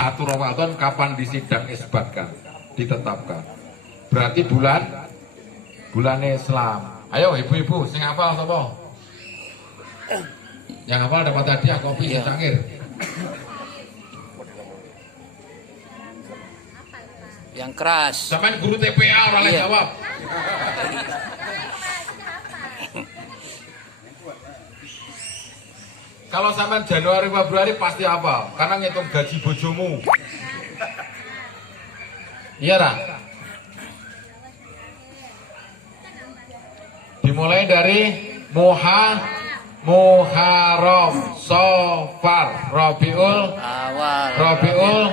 1 Ramadan kapan disidang isbatkan, ditetapkan. Berarti bulan Islam. Ayo ibu-ibu, sing hafal sapa? Yang hafal dapat hadiah kopi cangkir. Yang keras. Sampean guru TPA ora lek jawab. Kalau sampean Januari Februari pasti hafal, karena ngitung gaji bojomu. Iya ra? Dimulai dari Muharram, Safar, Rabiul Awal.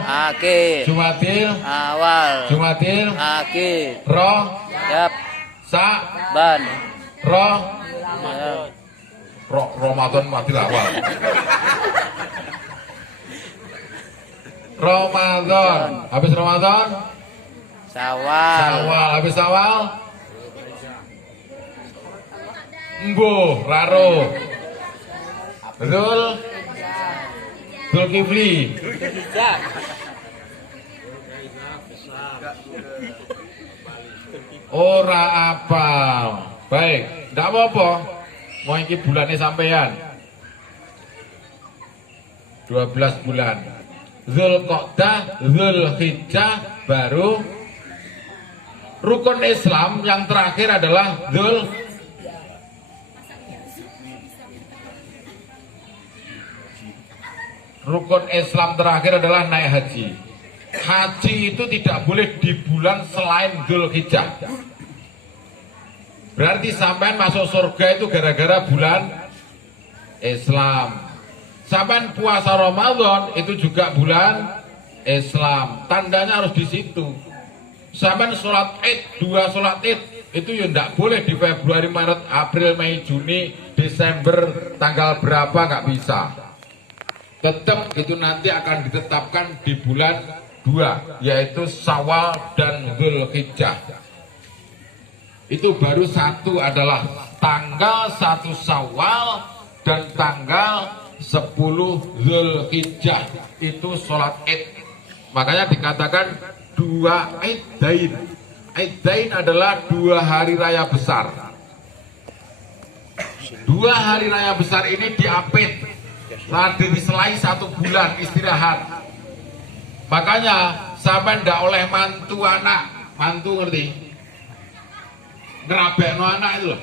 Akhir. Jumadil, Awal. Jumadil, Akhir. Rajab, Ban. Ramadan mati awal. Ramadan, habis Ramadan, Syawal. Habis Syawal, Mbuh, Raro, betul, Zulkifli. Ora apal. Baik, ndak apa-apa. Mau iki bulannya sampean 12 bulan. Zulqa'dah, Zulhijjah, baru rukun Islam yang terakhir adalah Rukun Islam terakhir adalah naik haji. Haji itu tidak boleh di bulan selain Zulhijjah. Berarti sampean masuk surga itu gara-gara bulan Islam. Sampean puasa Ramadan itu juga bulan Islam. Tandanya harus di situ. Sampean sholat Id, 2 sholat Id itu ya tidak boleh di Februari, Maret, April, Mei, Juni, Desember, tanggal berapa nggak bisa. Tetap itu nanti akan ditetapkan di bulan 2, yaitu Syawal dan Zulhijjah. Itu baru satu adalah tanggal 1 Syawal dan tanggal 10 Zulhijjah, itu sholat Id. Makanya dikatakan 2 Iddain. Iddain adalah 2 hari raya besar. 2 hari raya besar ini diapit, lalu diselai 1 bulan istirahat. Makanya sampai ndak oleh mantu anak, mantu ngerti? Ngerabekno anak itu loh.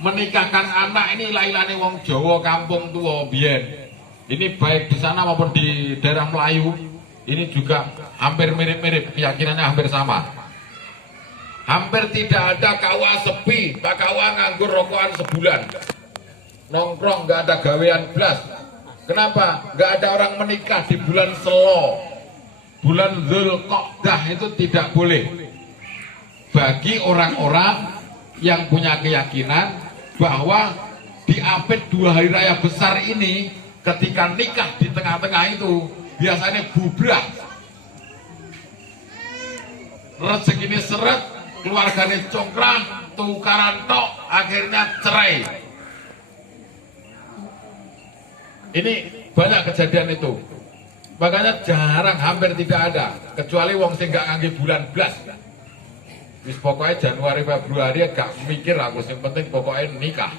Menikahkan anak ini lailane wong Jawa kampung tua biyen. Ini baik di sana maupun di daerah Melayu, ini juga hampir mirip-mirip, keyakinannya hampir sama. Hampir tidak ada KUA sepi, Pak KUA nganggur rokokan sebulan. Nongkrong nggak ada gawean blas. Kenapa? Nggak ada orang menikah di bulan Selo. Bulan Zulqa'dah itu tidak boleh. Bagi orang-orang yang punya keyakinan bahwa diapit 2 hari raya besar ini, ketika nikah di tengah-tengah itu biasanya bubrah, rezeki ini seret, keluarganya congkrang, tukaran tok, akhirnya cerai. Ini banyak kejadian itu. Makanya jarang, hampir tidak ada, kecuali wong sing gak ngangge bulan blas. Wis pokoknya Januari Februari gak mikir aku, yang penting pokoknya nikah.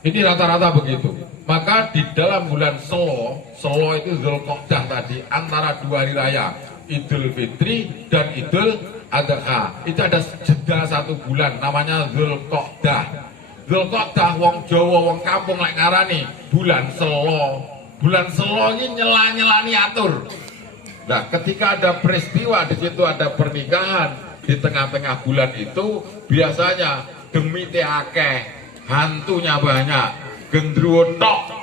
Ini rata-rata begitu. Maka di dalam bulan Selo itu Zulqa'dah tadi, antara 2 hari raya Idul Fitri dan Idul Adha, itu ada jeda 1 bulan, namanya Zulqa'dah. Zulqa'dah wong Jawa, wong kampung lek ngarani bulan Selo. Bulan Selo ini nyela-nyelani atur. Nah, ketika ada peristiwa di situ, ada pernikahan di tengah-tengah bulan itu, biasanya demi akeh, hantunya banyak, gendruwo tok.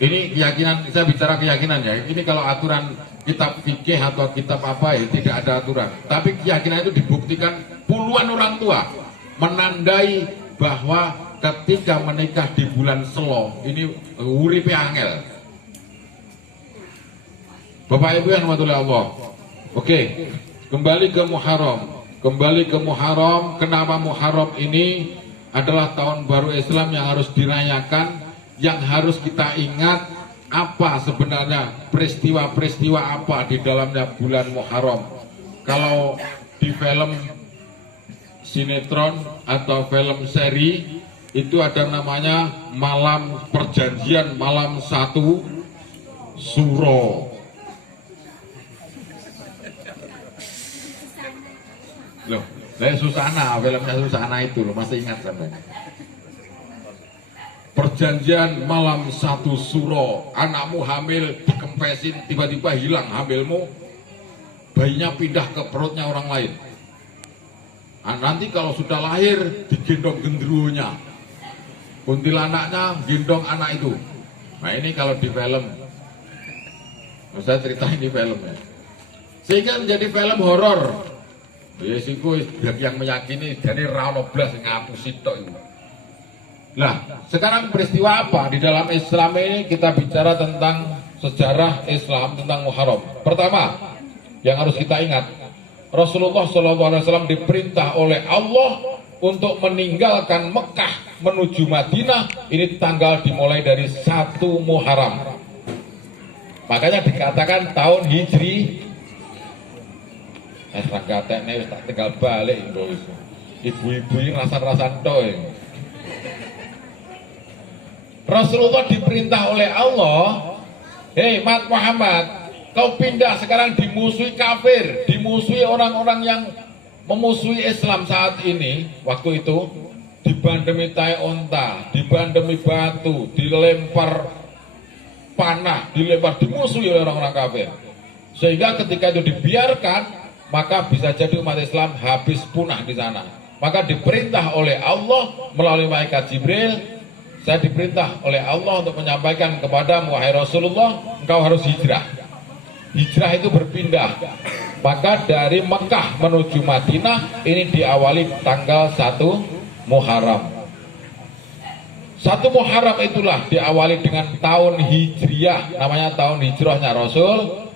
Ini keyakinan, saya bicara keyakinan ya. Ini kalau aturan kitab fikih atau kitab apa ya, tidak ada aturan. Tapi keyakinan itu dibuktikan puluhan orang tua menandai bahwa ketika menikah di bulan Selo ini uripe angel. Bapak Ibu yang dirahmati Allah. Oke, kembali ke Muharram. Kenapa Muharram ini adalah tahun baru Islam yang harus dirayakan, yang harus kita ingat apa sebenarnya peristiwa-peristiwa apa di dalamnya bulan Muharram. Kalau di film sinetron atau film seri itu ada namanya malam perjanjian, malam 1 Suro. Loh, Susana, filmnya Susana itu loh, masih ingat sampai. Perjanjian malam 1 Suro, anakmu hamil dikempesin, tiba-tiba hilang hamilmu, bayinya pindah ke perutnya orang lain. Nah, nanti kalau sudah lahir digendong gendruwonya, kuntilanaknya gendong anak itu. Nah ini kalau di film, saya ceritain di filmnya, sehingga menjadi film horor. Yes, itu yang meyakini dari Rano Blas ngapusi tok itu. Nah, sekarang peristiwa apa di dalam Islam ini? Kita bicara tentang sejarah Islam, tentang Muharram. Pertama, yang harus kita ingat, Rasulullah SAW diperintah oleh Allah untuk meninggalkan Mekah menuju Madinah. Ini tanggal dimulai dari 1 Muharram. Makanya dikatakan tahun Hijri. Rangkateknya tak tinggal balik ibu-ibu ini rasa-rasa toy. Rasulullah diperintah oleh Allah, hei Mat Muhammad, kau pindah sekarang dimusuhi kafir, dimusuhi orang-orang yang memusuhi Islam saat ini. Waktu itu dibandemi tai onta, dibandemi batu, dilempar panah, dimusuhi oleh orang-orang kafir. Sehingga ketika itu dibiarkan, maka bisa jadi umat Islam habis punah di sana. Maka diperintah oleh Allah melalui malaikat Jibril, saya diperintah oleh Allah untuk menyampaikan kepada wahai Rasulullah, engkau harus hijrah. Hijrah itu berpindah. Maka dari Mekah menuju Madinah ini diawali tanggal 1 Muharram. 1 Muharram itulah diawali dengan tahun Hijriah, namanya tahun hijrahnya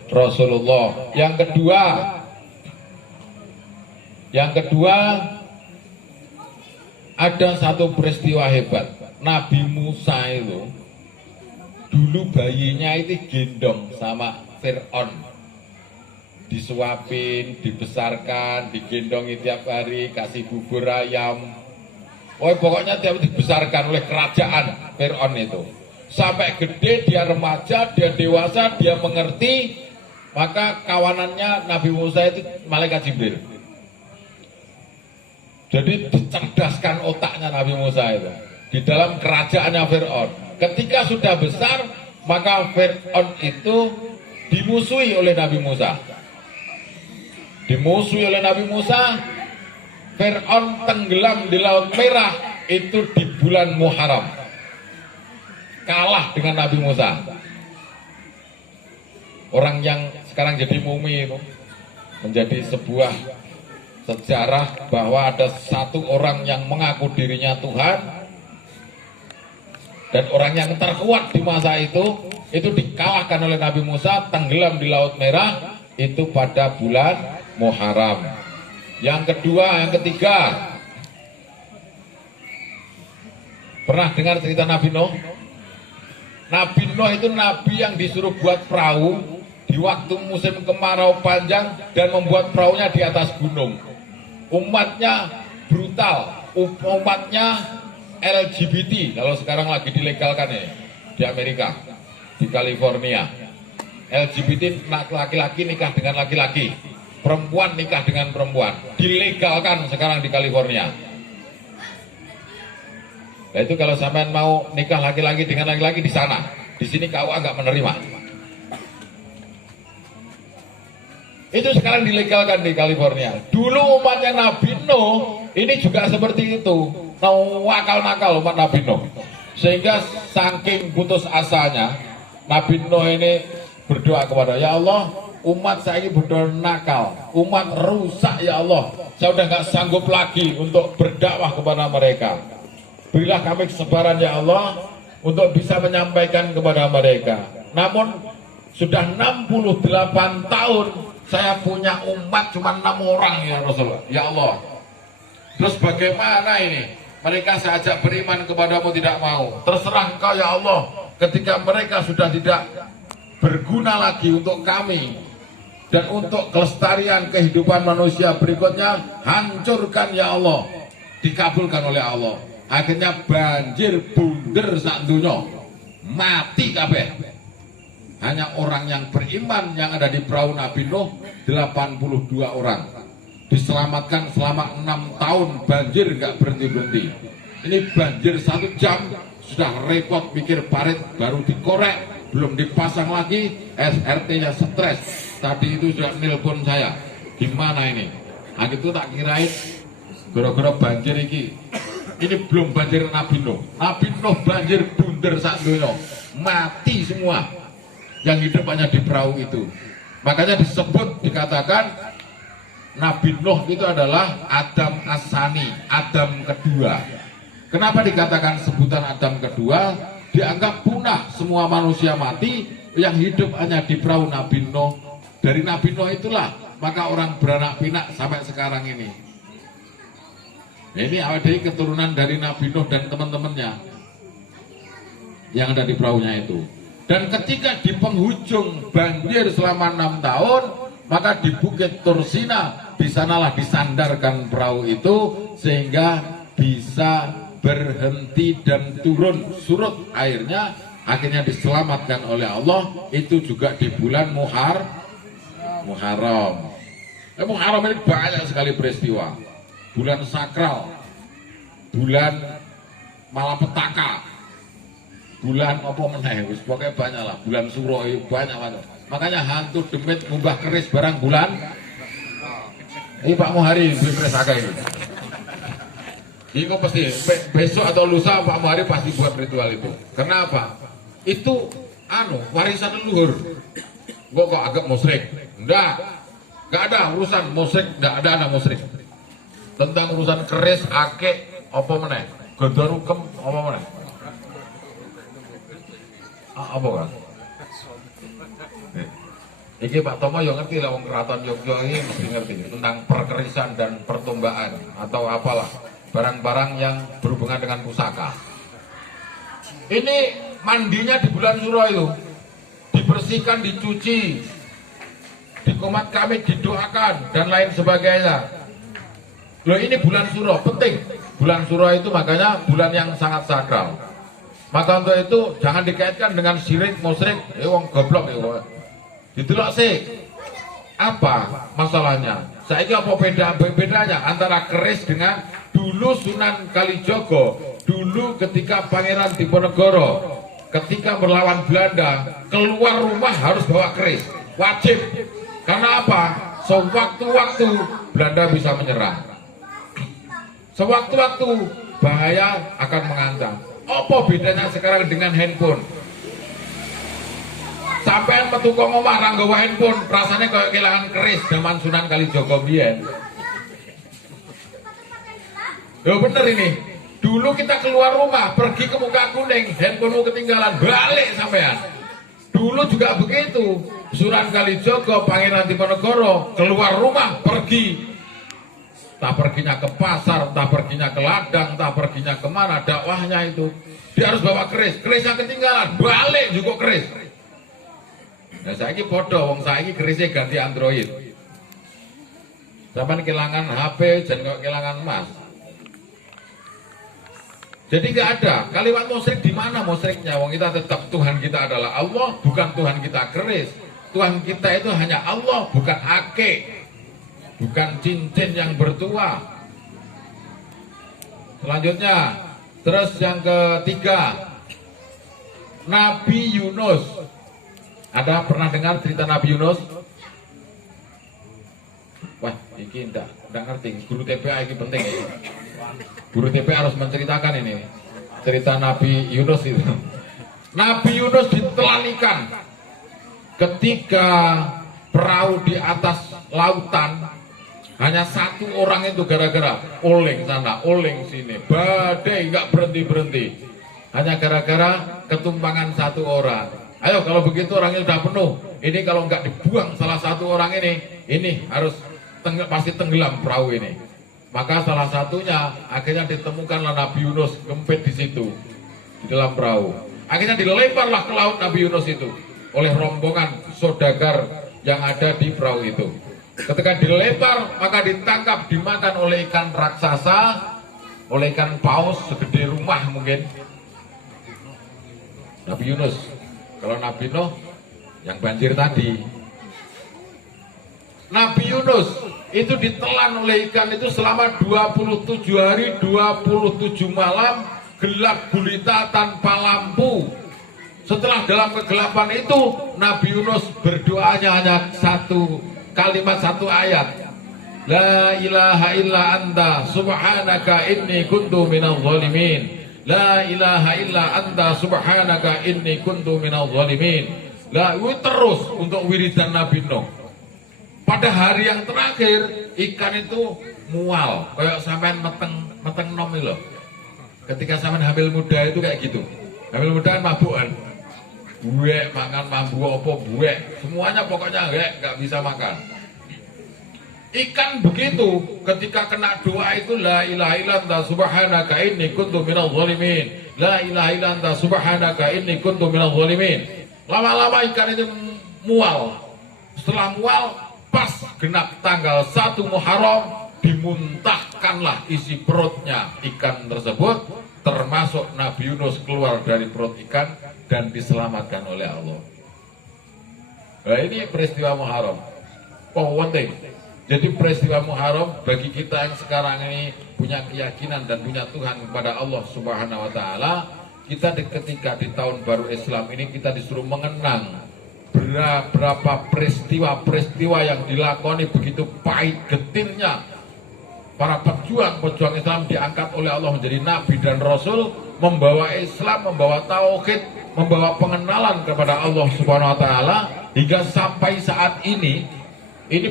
Rasulullah. Yang kedua, ada satu peristiwa hebat. Nabi Musa itu dulu bayinya itu gendong sama Fir'aun, disuapin, dibesarkan, digendongi tiap hari, kasih bubur ayam. Oh, pokoknya tiap dibesarkan oleh kerajaan Fir'aun itu. Sampai gede, dia remaja, dia dewasa, dia mengerti. Maka kawanannya Nabi Musa itu malaikat Jibril. Jadi dicerdaskan otaknya Nabi Musa itu di dalam kerajaannya Fir'aun. Ketika sudah besar, maka Fir'aun itu dimusuhi oleh Nabi Musa. Dimusuhi oleh Nabi Musa, Fir'aun tenggelam di Laut Merah itu di bulan Muharram. Kalah dengan Nabi Musa. Orang yang sekarang jadi mumi itu menjadi sebuah sejarah bahwa ada satu orang yang mengaku dirinya Tuhan, dan orang yang terkuat di masa itu dikalahkan oleh Nabi Musa, tenggelam di Laut Merah itu pada bulan Muharram. Yang ketiga, pernah dengar cerita Nabi Nuh? Nabi Nuh itu nabi yang disuruh buat perahu di waktu musim kemarau panjang dan membuat perahunya di atas gunung. Umatnya brutal, umatnya LGBT, kalau sekarang lagi dilegalkan ya di Amerika, di California. LGBT laki-laki nikah dengan laki-laki, perempuan nikah dengan perempuan, dilegalkan sekarang di California. Nah itu kalau sampean mau nikah laki-laki dengan laki-laki di sana, di sini KUA nggak menerima. Itu sekarang dilegalkan di California. Dulu umatnya Nabi Nuh ini juga seperti itu, nakal umat Nabi Nuh. Sehingga saking putus asanya, Nabi Nuh ini berdoa kepada ya Allah, umat saya ini berdoa nakal, umat rusak ya Allah. Saya udah nggak sanggup lagi untuk berdakwah kepada mereka. Berilah kami kesabaran ya Allah untuk bisa menyampaikan kepada mereka. Namun sudah 68 tahun saya punya umat cuma 6 orang ya Rasulullah. Ya Allah. Terus bagaimana ini? mereka saya ajak beriman kepadamu tidak mau. Terserah engkau ya Allah. Ketika mereka sudah tidak berguna lagi untuk kami dan untuk kelestarian kehidupan manusia berikutnya, hancurkan ya Allah. Dikabulkan oleh Allah. Akhirnya banjir bunder sak donya, mati kabeh. Hanya orang yang beriman yang ada di perahu Nabi Nuh 82 orang diselamatkan selama 6 tahun. Banjir nggak berhenti-berhenti. Ini banjir 1 jam sudah repot mikir parit, baru dikorek, belum dipasang lagi. SRT-nya stres. Tadi itu sudah nelpon saya, gimana ini? Nah itu tak kirain gara-gara banjir ini belum banjir Nabi Nuh. Nabi Nuh banjir bunder sak donya, mati semua yang hidup hanya di perahu itu. Makanya disebut, dikatakan Nabi Nuh itu adalah Adam As-Sani, Adam kedua. Kenapa dikatakan sebutan Adam kedua? Dianggap punah, semua manusia mati, yang hidup hanya di perahu Nabi Nuh. Dari Nabi Nuh itulah maka orang beranak pinak sampai sekarang ini. Ini awal dari keturunan dari Nabi Nuh dan teman-temannya yang ada di perahunya itu. Dan ketika di penghujung banjir selama 6 tahun, maka di Bukit Tursina, di sanalah disandarkan perahu itu sehingga bisa berhenti dan turun surut airnya. Akhirnya diselamatkan oleh Allah. Itu juga di bulan Muharram. Muharram ini banyak sekali peristiwa. Bulan sakral, bulan malapetaka, bulan apa meneh, pokoknya banyak lah. Bulan suro banyak banget. Makanya hantu demit ngubah keris barang bulan. Ini Pak Muhari beli keris akeh ini. Ini pasti besok atau lusa Pak Muhari pasti buat ritual itu. Kenapa? Itu warisan leluhur. Kok agak musyrik? Enggak ada urusan musyrik, enggak ada anak musyrik. Tentang urusan keris, akik, apa meneh? Gondor ukem, apa meneh? Apa kan? Iki Pak Tomo yang ngerti lah, wong Keraton Yogyo ini mesti ngerti tentang perkerisan dan pertombaan atau apalah barang-barang yang berhubungan dengan pusaka. Ini mandinya di bulan Suro itu, dibersihkan, dicuci, di komat kami didoakan dan lain sebagainya. Loh ini bulan Suro, penting. Bulan Suro itu makanya bulan yang sangat sakral. Maka untuk itu jangan dikaitkan dengan syirik, musyrik, wong goblok ya. Didelok sih. Apa masalahnya? Saya ini apa bedanya antara keris dengan dulu Sunan Kalijogo, dulu ketika Pangeran Diponegoro, ketika berlawan Belanda, keluar rumah harus bawa keris, wajib. Karena apa? Sewaktu-waktu Belanda bisa menyerang. Sewaktu-waktu bahaya akan mengancam. Apa bedanya sekarang dengan handphone? Sampean metu kok ngomah ra nggawa handphone, rasanya kayak kehilangan keris zaman Sunan Kalijogo biyen. Yo bener ini. Dulu kita keluar rumah, pergi ke Muka Kuning, handphonemu ketinggalan, balik sampean. Dulu juga begitu. Sunan Kalijogo, Pangeran Diponegoro, keluar rumah, pergi. Tak perginya ke pasar, tak perginya ke ladang, tak perginya kemana, dakwahnya itu. Dia harus bawa keris, keris yang ketinggalan, balik juga keris. Nah saya ini bodoh, wong saya ini kerisnya ganti Android. Sampai kehilangan HP, jangan kehilangan emas. Jadi nggak ada kalimat musyrik. Di mana musyriknya? Wong kita tetap Tuhan kita adalah Allah, bukan Tuhan kita keris. Tuhan kita itu hanya Allah, bukan akik, bukan cincin yang bertuah. Selanjutnya, terus yang ketiga, Nabi Yunus. Ada pernah dengar cerita Nabi Yunus? Wah, ini enggak ngerti. Guru TPA ini penting. Guru TPA harus menceritakan ini cerita Nabi Yunus itu. Nabi Yunus ditelan ikan ketika perahu di atas lautan. Hanya satu orang itu gara-gara oleng sana, oleng sini, badai nggak berhenti-berhenti. Hanya gara-gara ketumpangan satu orang. Ayo kalau begitu orangnya sudah penuh. Ini kalau nggak dibuang salah satu orang ini harus pasti tenggelam perahu ini. Maka salah satunya akhirnya ditemukanlah Nabi Yunus kempit di situ, di dalam perahu. Akhirnya dilemparlah ke laut Nabi Yunus itu oleh rombongan saudagar yang ada di perahu itu. Ketika dilempar, maka ditangkap, dimakan oleh ikan raksasa, oleh ikan paus segede rumah mungkin. Nabi Yunus. Kalau Nabi Nuh yang banjir tadi. Nabi Yunus itu ditelan oleh ikan itu selama 27 hari 27 malam, gelap gulita tanpa lampu. Setelah dalam kegelapan itu Nabi Yunus berdoanya hanya satu kalimat, satu ayat, la ilaha illa anta subhanaka inni kuntu minadh dhalimin. La ilaha illa anta subhanaka inni kuntu minadh dhalimin. La, terus untuk wiridan Nabi Nuh. Pada hari yang terakhir ikan itu mual, kayak sampean meteng nom loh. Ketika sampean hamil muda itu kayak gitu. Hamil muda kan mabukan. Buek makan mambu apa buek, semuanya pokoknya nggak bisa makan. Ikan begitu, ketika kena doa itu la ilaha illa anta subhanaka inni kuntu minadh dhalimin. La ilaha illa anta subhanaka inni kuntu minadh dhalimin. Lama-lama ikan itu mual. Setelah mual, pas genap tanggal 1 Muharram, dimuntahkanlah isi perutnya ikan tersebut, termasuk Nabi Yunus keluar dari perut ikan dan diselamatkan oleh Allah. Nah, ini peristiwa Muharram. Penting. Jadi peristiwa Muharram bagi kita yang sekarang ini punya keyakinan dan punya Tuhan kepada Allah Subhanahu wa taala, kita ketika di tahun baru Islam ini kita disuruh mengenang berapa peristiwa-peristiwa yang dilakoni begitu pahit getirnya. Para pejuang Islam diangkat oleh Allah menjadi nabi dan rasul, membawa Islam, membawa tauhid, membawa pengenalan kepada Allah Subhanahu wa taala, hingga sampai saat ini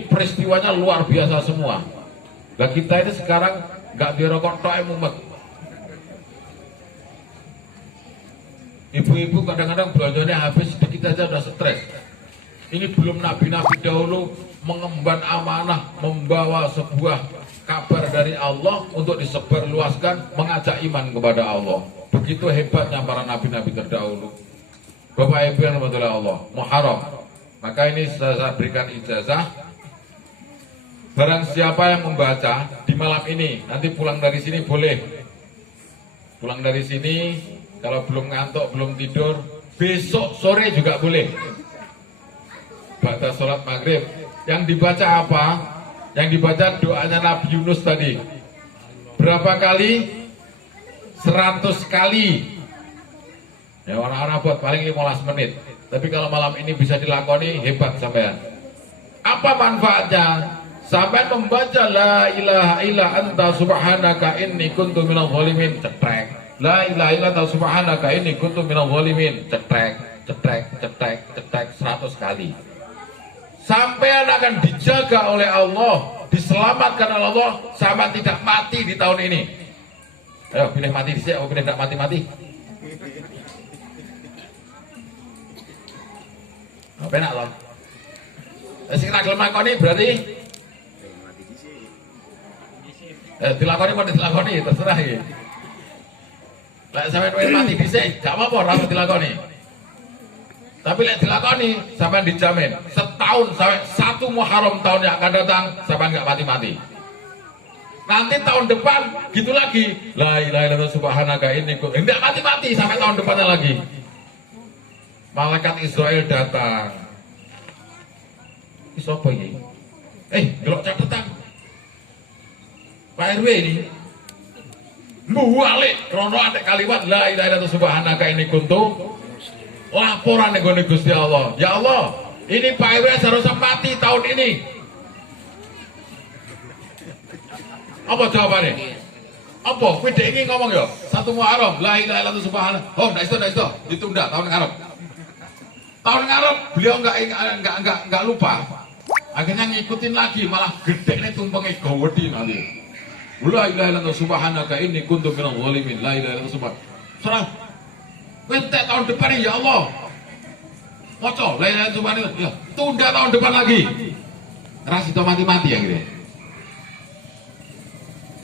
peristiwanya luar biasa semua. Nah, kita ini sekarang nggak dirokok tok mumet. Ibu-ibu kadang-kadang belanjanya habis sedikit aja udah stres. Ini belum nabi-nabi dahulu mengemban amanah, membawa sebuah kabar dari Allah untuk disebarluaskan, mengajak iman kepada Allah. Begitu hebatnya para nabi-nabi terdahulu. Bapak Ibu yang dirahmati Allah, Muharram. Maka ini saya berikan ijazah. Barang siapa yang membaca di malam ini, nanti pulang dari sini boleh. Pulang dari sini, kalau belum ngantuk, belum tidur, besok sore juga boleh. Baca sholat maghrib. Yang dibaca apa? Yang dibaca doanya Nabi Yunus tadi. Berapa kali? 100 kali. Ya, orang-orang buat paling 15 menit. Tapi kalau malam ini bisa dilakoni, hebat sampean. Apa manfaatnya? Sampai membaca la ilaha illa anta subhanaka inni kuntu minadh dhalimin, cetrek. La ilaha illa anta subhanaka inni kuntu minadh dhalimin, cetrek, cetrek, cetrek, cetrek 100 kali. Sampai akan dijaga oleh Allah, diselamatkan oleh Allah, sampai tidak mati di tahun ini. Ayo pilih mati di sini, pilih tidak mati-mati. Apa enak loh? Sekarang gelem lakoni berarti dilakoni apa dilakoni terserah ya. Lek sampean mati dhisik gak apa-apa ora dilakoni. Tapi lek dilakoni sampean dijamin setahun sampai 1 Muharram tahun yang akan datang sampean gak mati-mati. Nanti tahun depan gitu lagi. La ilaha illallah subhanaka inni kuntu. Enggak mati-mati sampai tahun depannya lagi. Malaikat Israel datang. Ini siapa ini? Delok catatan. Pak RW ini muwalik krono ada kalimat la ilaha illallah subhanaka inni kuntu, laporan nego Gusti Allah. Ya Allah, ini Pak RW seharusnya mati tahun ini. Apa jawabannya? Apa? Kowe dhek iki ngomong ya, 1 Muharram la ilaha illallah subhanaka. Oh, ndak iso, ditunda tahun ngarep. Tahun ngarep beliau enggak lupa. Akhirnya ngikutin lagi, malah gedekne tumpenge gawedi nanti. La ilaha illallah subhanaka inni kuntu minadh dhalimin. La ilaha illallah subhanaka. Serang. Entek tahun depan ya Allah. Maca la ilaha illallah subhanaka. Ya, tunda tahun depan lagi. Ras itu mati-mati ya gitu.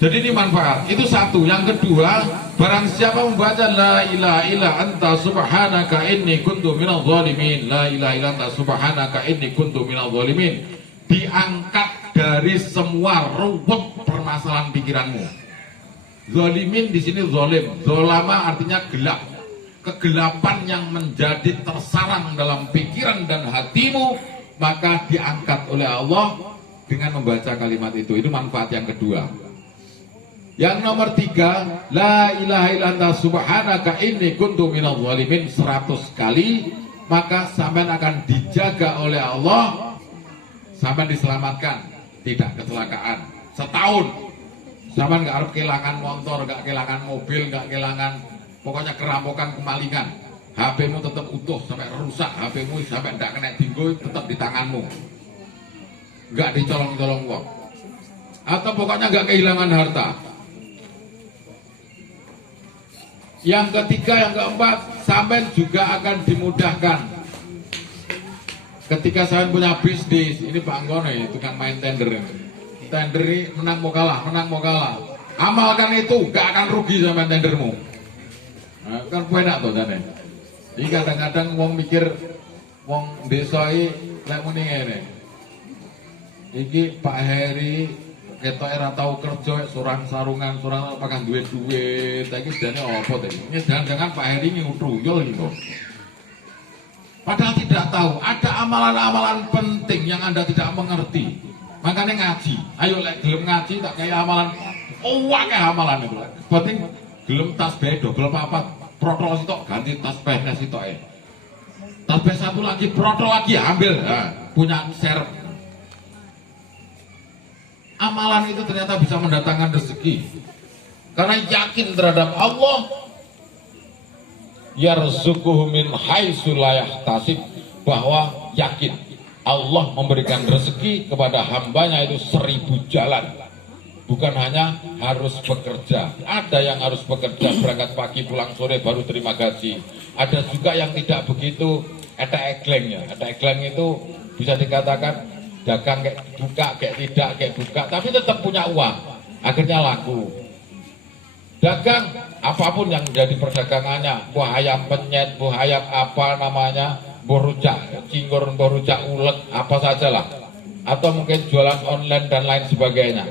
Jadi ini manfaat. Itu satu. Yang kedua, barang siapa membaca la ilaha illa anta subhanaka inni kuntu minadh dhalimin, la ilaha illa anta subhanaka inni kuntu minadh dhalimin, diangkat dari semua ruwet permasalahan pikiranmu. Zalimin di sini zalim. Zolama artinya gelap. Kegelapan yang menjadi tersarang dalam pikiran dan hatimu, maka diangkat oleh Allah dengan membaca kalimat itu. Itu manfaat yang kedua. Yang nomor tiga, la ilaha illa anta subhanaka inni kuntu minadh dhalimin 100 kali, maka sampean akan dijaga oleh Allah, sampean diselamatkan, tidak kecelakaan. Setahun sampean nggak harus kehilangan motor, nggak kehilangan mobil, nggak kehilangan, pokoknya kerampokan, kemalingan. HP-mu tetap utuh sampai rusak, HP-mu sampai nggak kena dinggo tetap di tanganmu, nggak dicolong-colong uang, atau pokoknya nggak kehilangan harta. Yang ketiga, yang keempat, sampean juga akan dimudahkan. Ketika sampean punya bisnis, ini Pak Anggone, tukang main tender ini. Tender ini menang mau kalah, menang mau kalah. Amalkan itu, gak akan rugi sampean tendermu. Nah, kan enak tuh jane. Jadi kadang-kadang wong mikir, wong desa ini lek muni ngene. Iki Pak Heri ketok era tahu kerja, surang sarungan, surang apakah duit, tapi sebenarnya apa tadi? Ini jangan-jangan Pak Heri ini utruyul gitu. Padahal tidak tahu, ada amalan-amalan penting yang Anda tidak mengerti. Makanya ngaji. Ayo gelem ngaji tak kayak amalan. Oh, kayak amalan itu. Penting gelem tas bedo, gelem apa? Protol sitok ganti tas PNS sitok ya. Tas satu lagi, protol lagi ambil. Nah, punya serep. Amalan itu ternyata bisa mendatangkan rezeki. Karena yakin terhadap Allah, yarzuquhu min haitsu la yahtasib, bahwa yakin Allah memberikan rezeki kepada hambanya itu 1000 jalan. Bukan hanya harus bekerja. Ada yang harus bekerja, berangkat pagi pulang sore baru terima gaji. Ada juga yang tidak begitu, ada eglengnya. Ada egleng itu bisa dikatakan dagang kayak buka, kayak tidak, kayak buka, tapi tetap punya uang, akhirnya laku. Dagang apapun yang menjadi perdagangannya, buah ayam penyet, buah ayam apa namanya, buah rujak cinggur, buah rujak ulet, apa sajalah, atau mungkin jualan online dan lain sebagainya.